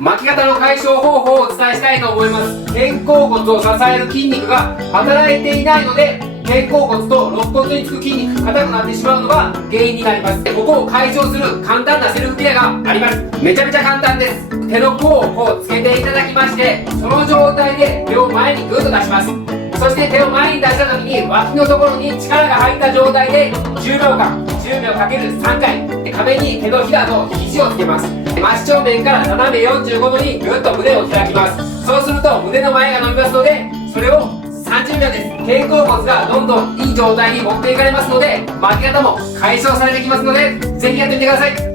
巻き方の解消方法をお伝えしたいと思います。肩甲骨を支える筋肉が働いていないので、肩甲骨と肋骨につく筋肉硬くなってしまうのが原因になります。ここを解消する簡単なセルフケアがあります。めちゃめちゃ簡単です。手の甲をこうつけていただきまして、その状態で手を前にグッと出します。そして手を前に出した時に脇のところに力が入った状態で10秒間、10秒かける3回で壁に手のひらと肘をつけます。真正面から斜め45度にぐっと胸を開きます。そうすると胸の前が伸びますので、それを30秒です。肩甲骨がどんどんいい状態に持っていかれますので、巻き方も解消されてきますので、ぜひやってみてください。